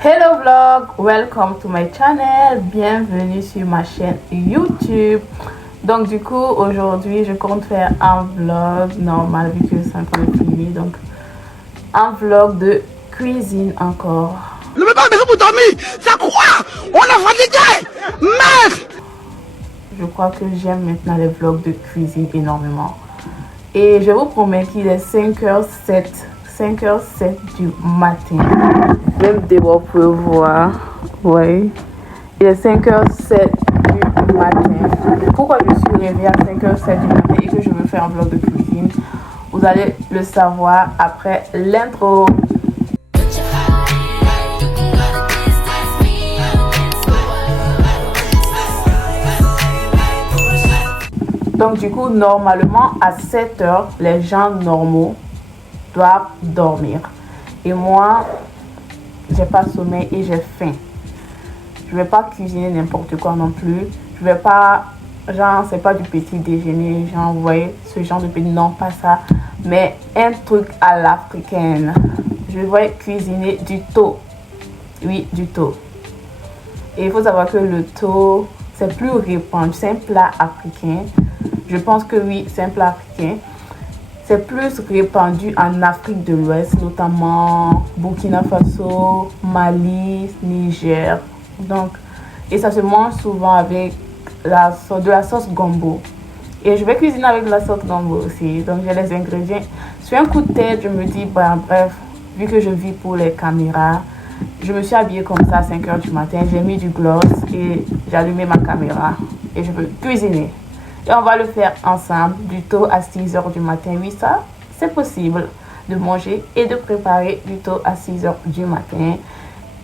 Hello vlog, welcome to my channel, bienvenue sur ma chaîne YouTube. Donc du coup aujourd'hui je compte faire un vlog normal vu que c'est un peu fini, donc un vlog de cuisine encore. Ne me parle pas pour dormir, c'est quoi? On a fatigué, merde. Je crois que j'aime maintenant les vlogs de cuisine énormément. Et je vous promets qu'il est 5h07 du matin. Même Déborah peut voir. Oui. Il est 5h07 du matin. Pourquoi je suis réveillée à 5h07 du matin et que je veux faire un vlog de cuisine? Vous allez le savoir après l'intro. Donc du coup, normalement, à 7h, les gens normaux doivent dormir. Et moi, j'ai pas sommeil et j'ai faim. Je vais pas cuisiner n'importe quoi non plus. Je vais pas, genre, c'est pas du petit déjeuner, genre, vous voyez, ce genre de petit, non, pas ça. Mais un truc à l'africaine. Je vais cuisiner du thon. Oui, du thon. Et il faut savoir que le thon, c'est plus répandu, c'est un plat africain. Je pense que oui, c'est un plat africain. C'est plus répandu en Afrique de l'Ouest, notamment Burkina Faso, Mali, Niger. Donc, et ça se mange souvent avec de la sauce gombo. Et je vais cuisiner avec de la sauce gombo aussi. Donc, j'ai les ingrédients. Sur un coup de tête, je me dis, bah, bref, vu que je vis pour les caméras, je me suis habillée comme ça à 5h du matin. J'ai mis du gloss et j'ai allumé ma caméra. Et je veux cuisiner. Et on va le faire ensemble, du thon à 6h du matin. Oui, ça, c'est possible de manger et de préparer du thon à 6h du matin.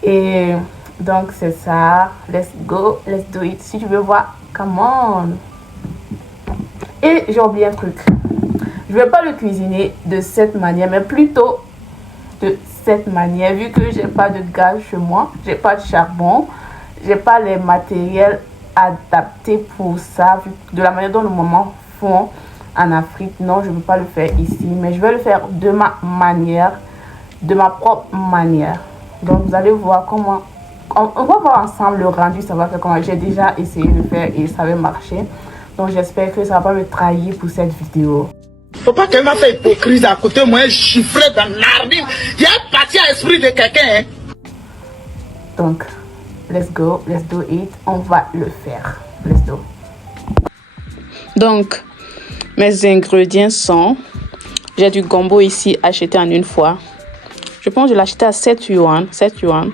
Et donc, c'est ça. Let's go, let's do it. Si tu veux voir, come on. Et j'ai oublié un truc. Je ne vais pas le cuisiner de cette manière, mais plutôt de cette manière. Vu que j'ai pas de gaz chez moi, j'ai pas de charbon, j'ai pas les matériels adapté pour ça, de la manière dont nos mamans font en Afrique. Non, je ne peux pas le faire ici, mais je vais le faire de ma manière, de ma propre manière. Donc vous allez voir comment on va voir ensemble le rendu. Ça va faire comment j'ai déjà essayé de faire et ça va marcher. Donc j'espère que ça va pas me trahir pour cette vidéo. Faut pas qu'elle m'a fait hypocrisie à côté, moi, chiffré dans l'arbitre. J'ai parti à l'esprit de quelqu'un. Donc let's go, let's do it. On va le faire. Let's do. Donc, mes ingrédients sont... J'ai du gombo ici acheté en une fois. Je pense que je l'ai acheté à 7 yuan. 7 yuan.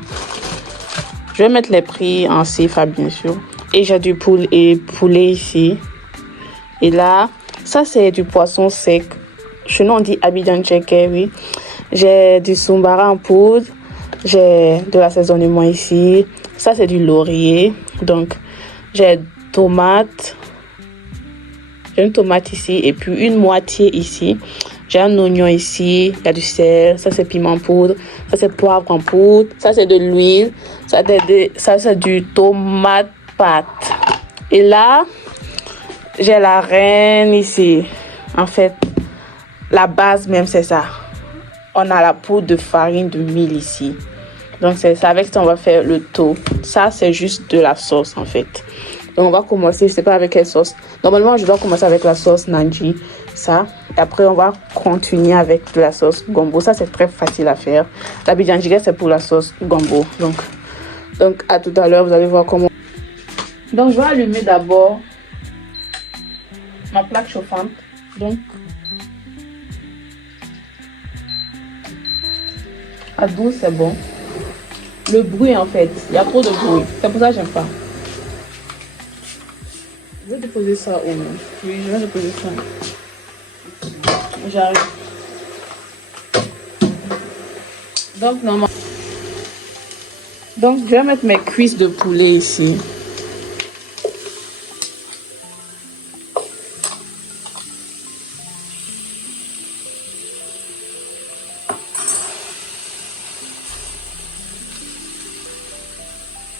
Je vais mettre les prix en CFA, bien sûr. Et j'ai du poulet ici. Et là, ça c'est du poisson sec. Chez nous on dit Abidjan Tchèque, oui. J'ai du sombara en poudre. J'ai de l'assaisonnement ici. Ça, c'est du laurier. Donc, j'ai tomate. J'ai une tomate ici et puis une moitié ici. J'ai un oignon ici. Il y a du sel. Ça, c'est piment en poudre. Ça, c'est poivre en poudre. Ça, c'est de l'huile. Ça, c'est du tomate pâte. Et là, j'ai la reine ici. En fait, la base même, c'est ça. On a la poudre de farine de mil ici. Donc, c'est ça. Avec ça, on va faire le thon. Ça, c'est juste de la sauce, en fait. Donc, on va commencer, je sais pas avec quelle sauce. Normalement, je dois commencer avec la sauce Nanji. Ça. Et après, on va continuer avec de la sauce gombo. Ça, c'est très facile à faire. La bidjanjiga, c'est pour la sauce gombo. Donc, à tout à l'heure, vous allez voir comment. Donc, je vais allumer d'abord ma plaque chauffante. Donc, à 12, c'est bon. Le bruit, en fait, il y a trop de bruit. C'est pour ça que j'aime pas. Je vais déposer ça au moins. Oui, je vais déposer ça. J'arrive. Donc, normalement. Donc, je vais mettre mes cuisses de poulet ici.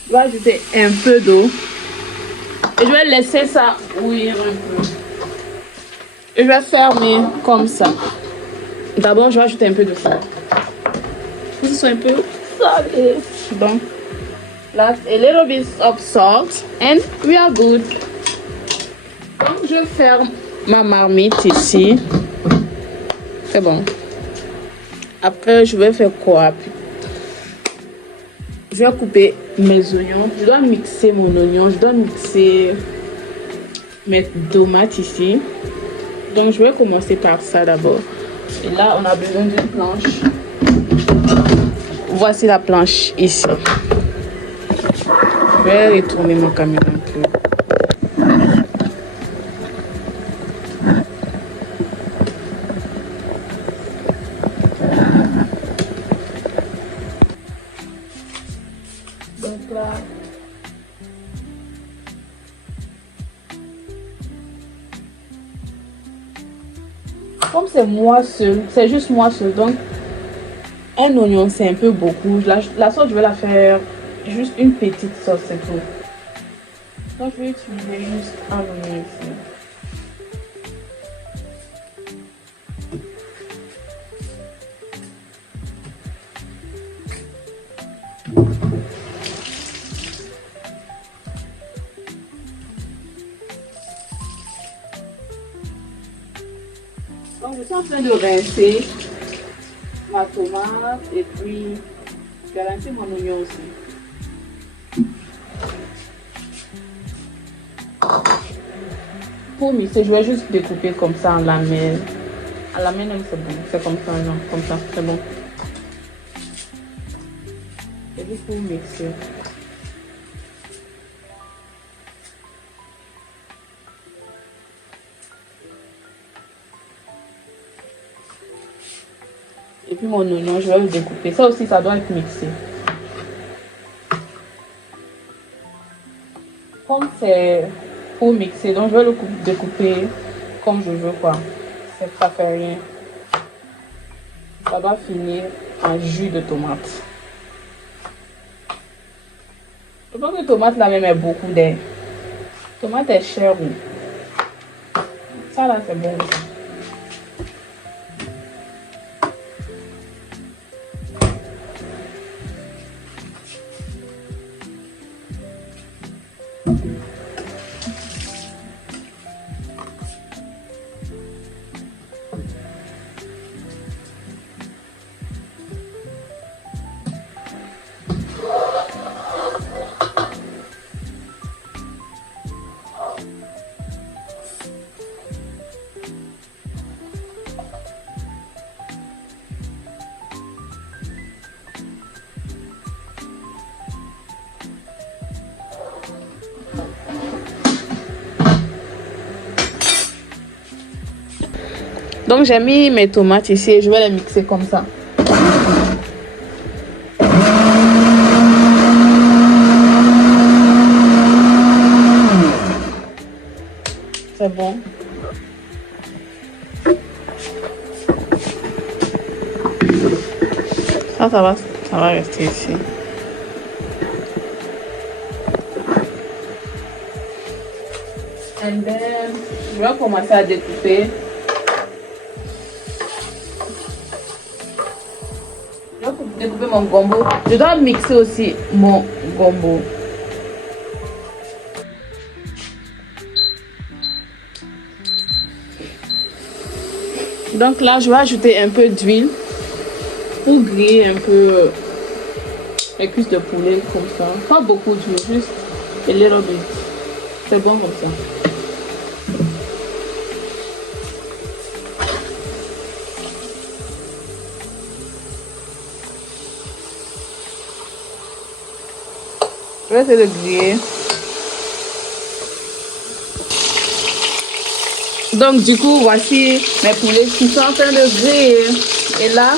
Je vais ajouter un peu d'eau. Et je vais laisser ça bouillir un peu. Et je vais fermer comme ça. D'abord, je vais ajouter un peu de sel. Ce soit un peu salé. Donc, là, a little bit of salt and we are good. Donc, je ferme ma marmite ici. C'est bon. Après, je vais faire quoi? Je vais couper mes oignons. Je dois mixer mon oignon. Je dois mixer mes tomates ici. Donc, je vais commencer par ça d'abord. Et là, on a besoin d'une planche. Voici la planche ici. Je vais retourner ma caméra un peu. Donc là, comme c'est moi seul, c'est juste moi seul, donc un oignon c'est un peu beaucoup. La sauce, je vais la faire juste une petite sauce, c'est tout. Donc je vais utiliser juste un oignon ici. Donc je suis en train de rincer ma tomate et puis je vais rincer mon oignon aussi. Pour mixer, je vais juste découper comme ça en lamelles. En lamelles, c'est bon. C'est comme ça, non? Comme ça, c'est bon. Et puis pour mixer. Et puis mon oignon, je vais le découper. Ça aussi, ça doit être mixé. Comme c'est pour mixer, donc je vais le découper comme je veux, quoi. Ça fait rien. Ça doit finir en jus de tomate. Je pense que tomate là même est beaucoup d'air. Tomate est chère. Ça là c'est bon. Donc j'ai mis mes tomates ici et je vais les mixer comme ça. C'est bon. Ça va rester ici. And then, je vais commencer à découper. Je vais découper mon gombo. Je dois mixer aussi mon gombo. Donc là, je vais ajouter un peu d'huile pour griller un peu les cuisses de poulet comme ça. Pas beaucoup d'huile, juste a little bit. C'est bon comme ça. Je vais essayer de griller. Donc du coup, voici mes poulets qui sont en train de griller. Et là,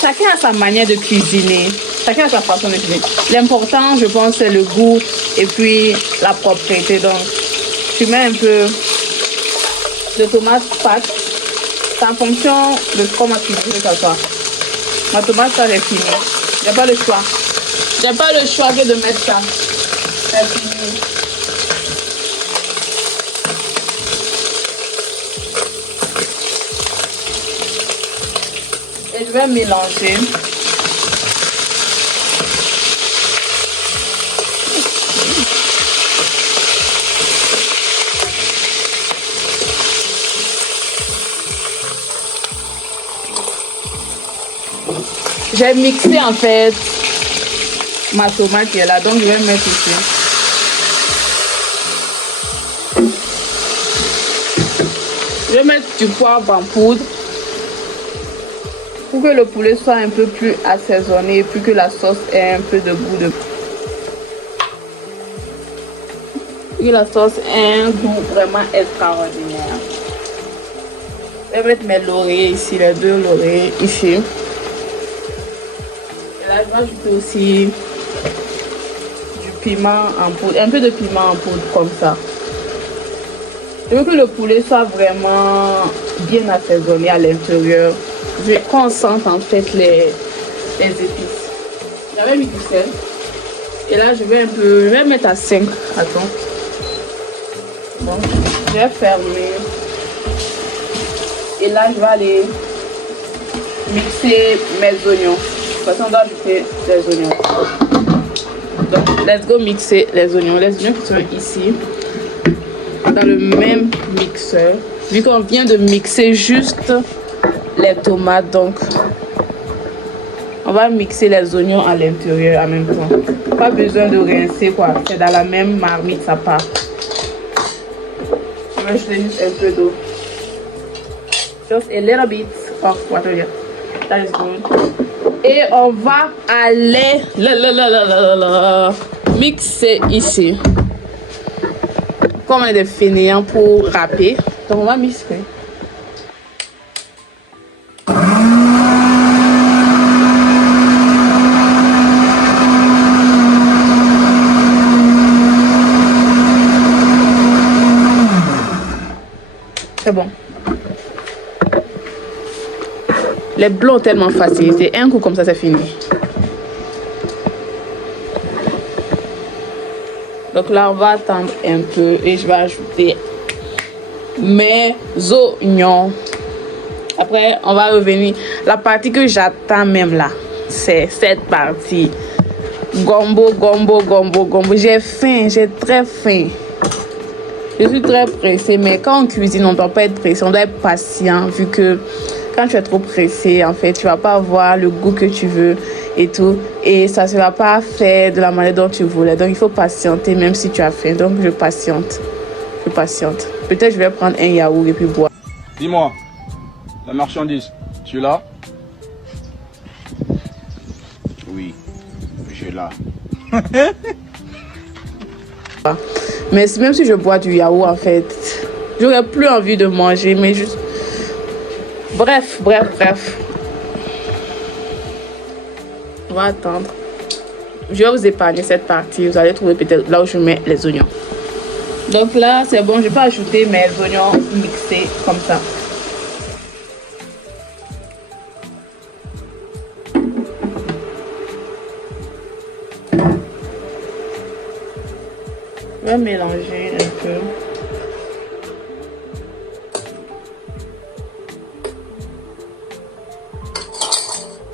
chacun a sa manière de cuisiner. Chacun a sa façon de cuisiner. L'important, je pense, c'est le goût et puis la propreté. Donc, tu mets un peu de tomate pâte. C'est en fonction de comment tu veux que ça soit. Ma tomate, ça, est finie. J'ai pas le choix. J'ai pas le choix que de mettre ça. C'est fini. Et je vais mélanger. J'ai mixé en fait ma tomate qui est là, donc je vais mettre ici. Je vais mettre du poivre en poudre pour que le poulet soit un peu plus assaisonné et puis que la sauce ait un peu de goût de... Et la sauce ait un goût vraiment extraordinaire. Je vais mettre mes lauriers ici, les 2 lauriers ici. Et là, je vais ajouter aussi du piment en poudre, un peu de piment en poudre comme ça. Je veux que le poulet soit vraiment bien assaisonné à l'intérieur. Je veux qu'on sente en fait les épices. J'avais mis du sel. Et là, je vais mettre à 5. Attends. Donc, je vais fermer. Et là, je vais aller mixer mes oignons. De toute façon, on doit ajouter les oignons. Donc, let's go mixer les oignons. Les oignons qui sont ici, dans le même mixeur. Vu qu'on vient de mixer juste les tomates, donc on va mixer les oignons à l'intérieur en même temps. Pas besoin de rincer quoi. C'est dans la même marmite, ça part. Je vais ajouter juste un peu d'eau. Just a little bit of water here. That is good. Et on va aller mixer ici. Comme on est des fainéants pour râper. Donc on va mixer. C'est bon. Les blancs tellement facilité. Un coup comme ça, c'est fini. Donc là, on va attendre un peu et je vais ajouter mes oignons. Après, on va revenir. La partie que j'attends même là, c'est cette partie. Gombo, gombo, gombo, gombo. J'ai faim, j'ai très faim. Je suis très pressée, mais quand on cuisine, on ne doit pas être pressé. On doit être patient, vu que quand tu es trop pressé, en fait, tu vas pas avoir le goût que tu veux et tout. Et ça ne se va pas faire de la manière dont tu voulais. Donc, il faut patienter, même si tu as faim. Donc, je patiente. Je patiente. Peut-être je vais prendre un yaourt et puis boire. Dis-moi, la marchandise, tu l'as? Oui, je l'ai. Mais même si je bois du yaourt, en fait, j'aurais plus envie de manger, mais juste... Bref. On va attendre. Je vais vous épargner cette partie. Vous allez trouver peut-être là où je mets les oignons. Donc là, c'est bon. Je peux ajouter mes oignons mixés comme ça. Je vais mélanger un peu.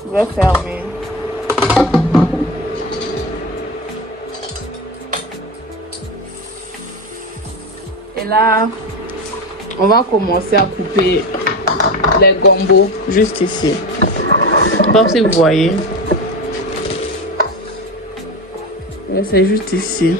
Je vais fermer. Et là, on va commencer à couper les gombos juste ici. Je ne sais pas si vous voyez. Mais c'est juste ici.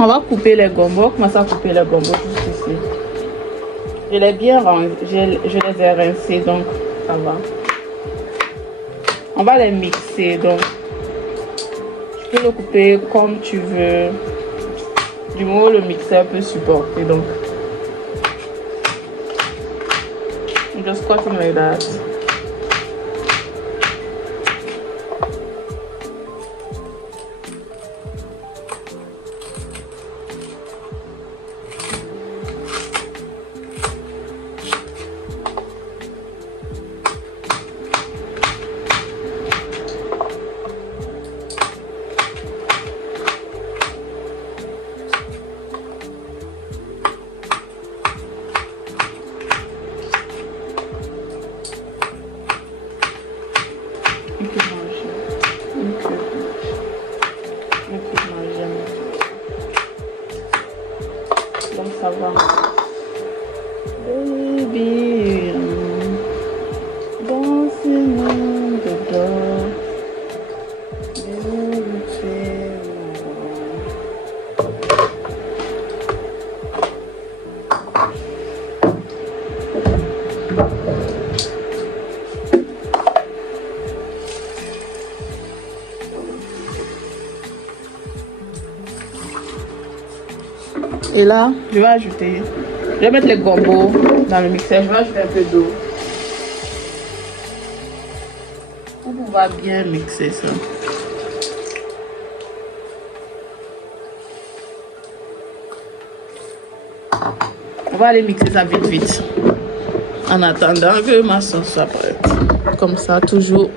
On va couper les gombos. On va commencer à couper les gombos juste ici. Je les ai bien rangés, je les ai rincés, donc ça va. On va les mixer, donc tu peux le couper comme tu veux, du moment où le mixeur peut supporter. Donc I'm just cutting like that. Donc ça va. Baby, dans ce monde d'or, et là, je vais mettre les gombos dans le mixeur. Je vais ajouter un peu d'eau pour pouvoir bien mixer ça. On va aller mixer ça vite en attendant que ma sauce soit prête. Comme ça, toujours.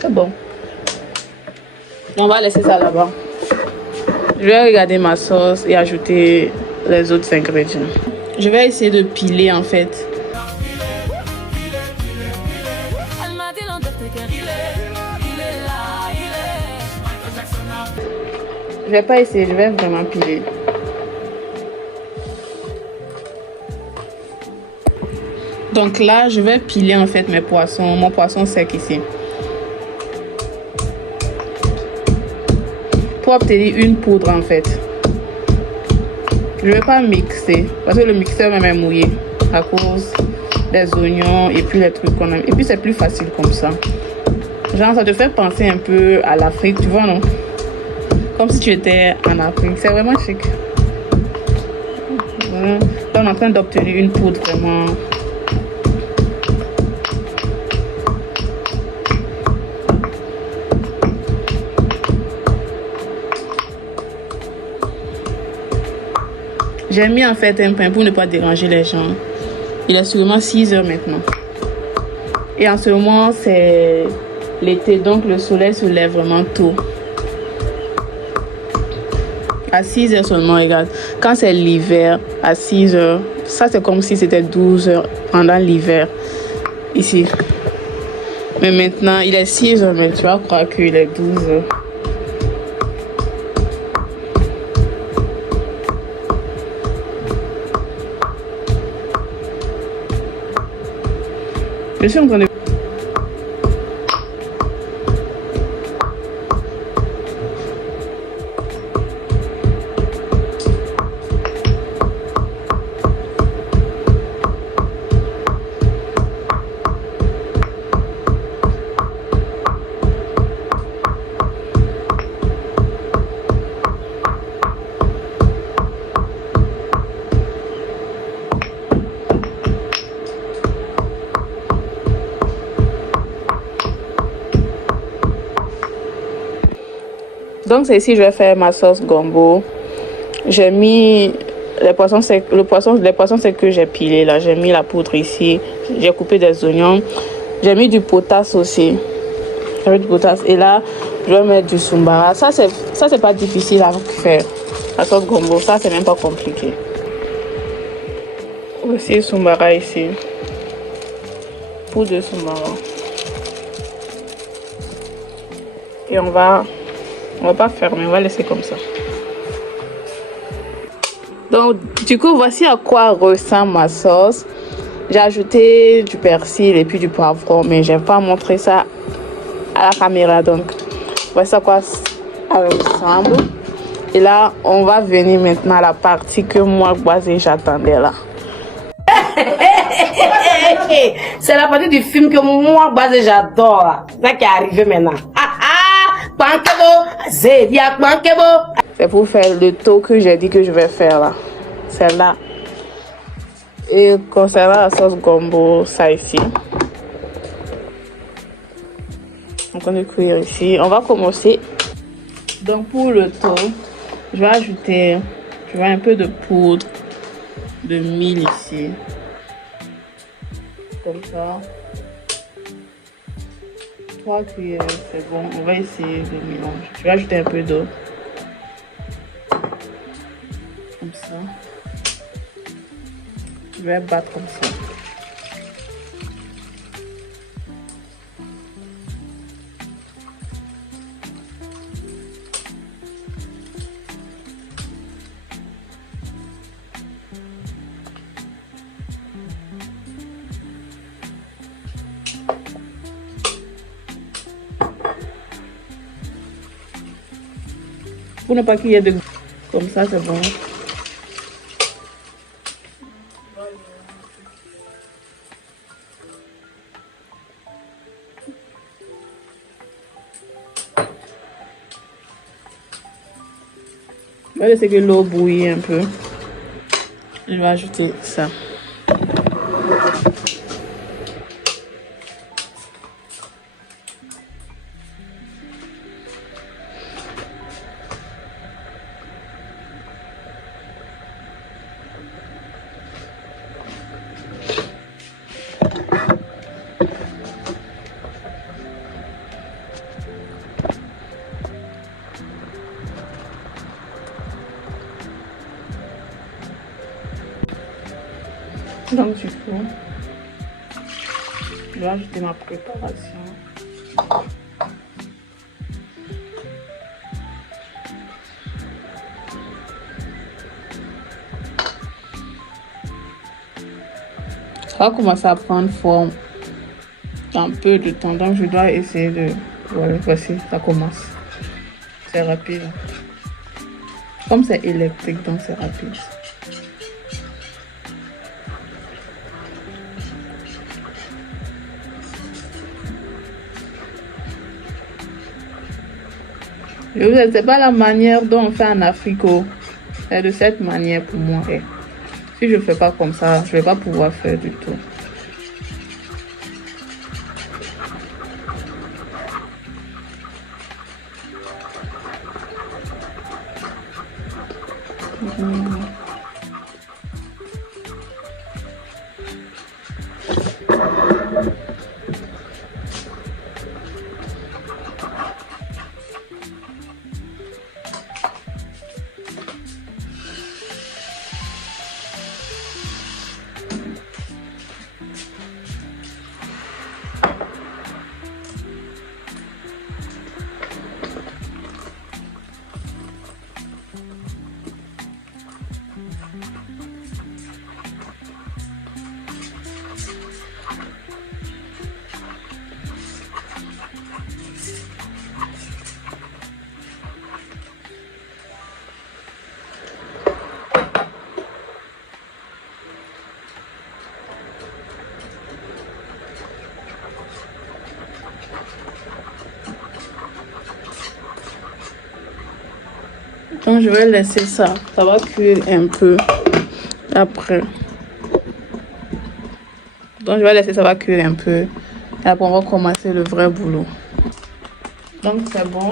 C'est bon. On va laisser ça là-bas. Je vais regarder ma sauce et ajouter les autres ingrédients. Je vais essayer de piler en fait. Je vais pas essayer, je vais vraiment piler. Donc là, je vais piler en fait mes poissons, mon poisson sec ici. Pour obtenir une poudre en fait. Je ne vais pas mixer parce que le mixeur même est mouillé à cause des oignons et puis les trucs qu'on a. Et puis c'est plus facile comme ça. Genre ça te fait penser un peu à l'Afrique, tu vois non? Comme si tu étais en Afrique. C'est vraiment chic. Là on est en train d'obtenir une poudre vraiment. J'ai mis en fait un pain pour ne pas déranger les gens. Il est sûrement 6 heures maintenant. Et en ce moment, c'est l'été, donc le soleil se lève vraiment tôt. À 6 heures seulement, regarde. Quand c'est l'hiver, à 6 heures, ça c'est comme si c'était 12 heures pendant l'hiver. Ici. Mais maintenant, il est 6 heures, mais tu vas croire qu'il est 12 heures. Je suis en train de... Donc c'est ici que je vais faire ma sauce gombo. J'ai mis les poissons secs, les poissons secs que j'ai pilés là. J'ai mis la poudre ici. J'ai coupé des oignons. J'ai mis du potasse aussi. J'ai mis du potasse et là je vais mettre du sumbara. Ça c'est pas difficile à faire. La sauce gombo, ça c'est même pas compliqué. Aussi sumbara ici. Poudre de sumbara. Et on va pas fermer, on va laisser comme ça. Donc du coup voici à quoi ressemble ma sauce. J'ai ajouté du persil et puis du poivron, mais je vais pas montrer ça à la caméra. Donc voici à quoi elle ressemble. Et là, on va venir maintenant à la partie que moi, Boisé, j'attendais là. C'est la partie du film que moi, Boisé, j'adore. C'est ça qui est arrivé maintenant. C'est pour faire le taux que j'ai dit que je vais faire là. C'est là. Et concernant la sauce gombo, ça ici. On va cuire ici. On va commencer. Donc pour le taux, je vais ajouter un peu de poudre de mil ici. Comme ça. 3 cuillères, c'est bon. On va essayer de mélanger. Je vais ajouter un peu d'eau. Comme ça. Je vais battre comme ça. Pour ne pas qu'il y ait de... Comme ça, c'est bon. Je vais laisser que l'eau bouillit un peu. Je vais ajouter ça. Donc du coup, je vais ajouter ma préparation. Ça va commencer à prendre forme un peu de temps, donc je dois essayer de... Voilà, voici, ça commence. C'est rapide. Comme c'est électrique, donc c'est rapide. Je vous dis, c'est pas la manière dont on fait en Afrique. C'est de cette manière pour moi. Et si je ne fais pas comme ça, je ne vais pas pouvoir faire du tout. Donc je vais laisser ça. Ça va cuire un peu après. Donc je vais laisser ça va cuire un peu. Et après on va commencer le vrai boulot. Donc c'est bon.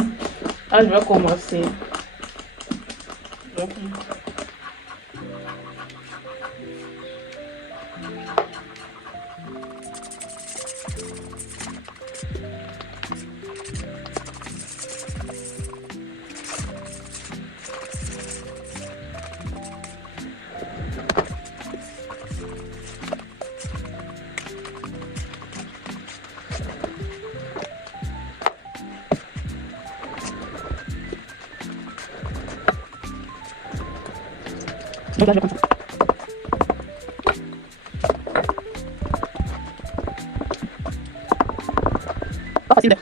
Là je vais commencer. Donc là, je vais comme ça. Pas facile.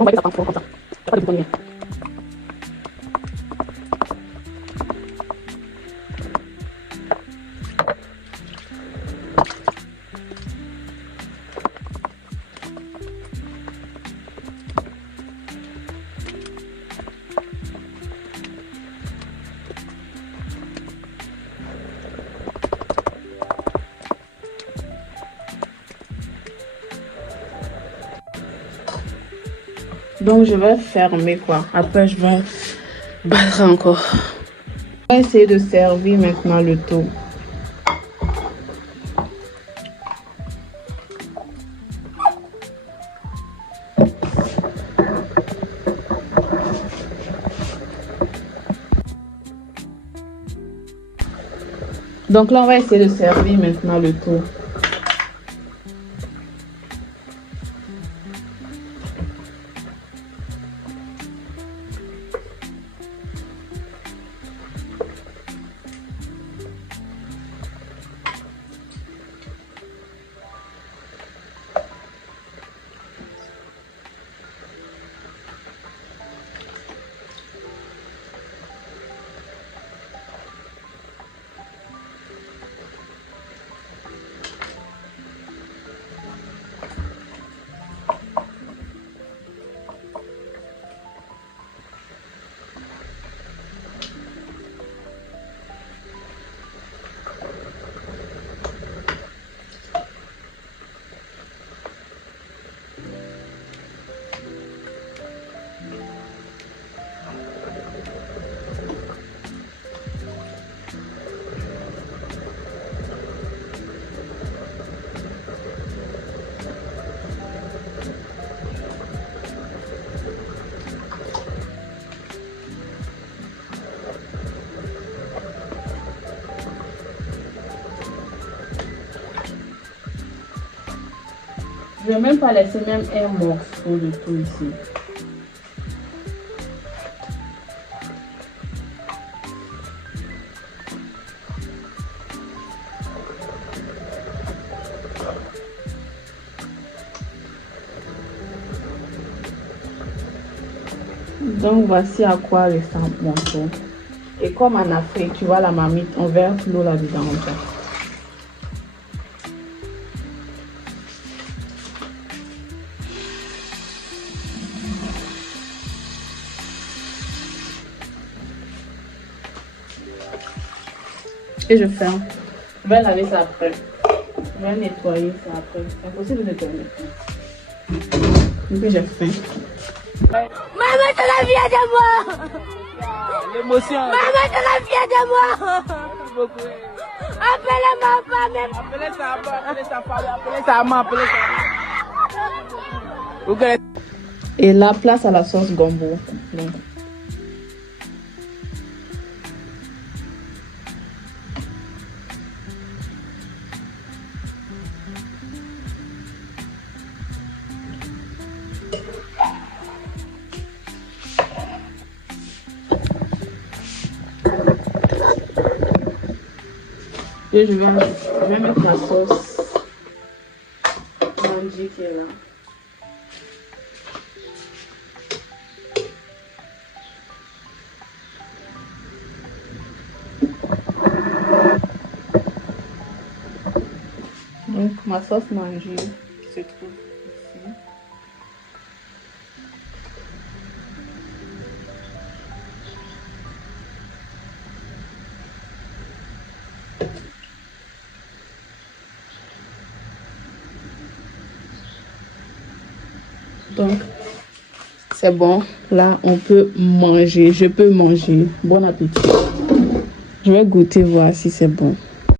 On va mettre ça comme ça. Pas de boutonnier. Donc je vais fermer quoi. Après je vais battre encore. Je vais essayer de servir maintenant le tout. Donc là on va essayer de servir maintenant le tout. Je vais même pas laisser même un morceau de tout ici. Donc voici à quoi ressemble mon seau. Et comme en Afrique, tu vois la marmite, on verse l'eau là-dedans. Et je ferme. Je vais laver ça après. Je vais nettoyer ça après. C'est impossible de nettoyer. Et puis j'ai faim. Maman, tu la viens de moi. L'émotion. Maman, tu la viens de moi. Merci beaucoup. Appelez ma femme. Appelez sa femme, appelez sa maman, appelez sa maman. Et là, place à la sauce gombo. Donc. Et je vais mettre la sauce manji qui est là. Donc ma sauce manji qui se trouve ici. Donc, c'est bon. Là, on peut manger. Je peux manger. Bon appétit. Je vais goûter, voir si c'est bon.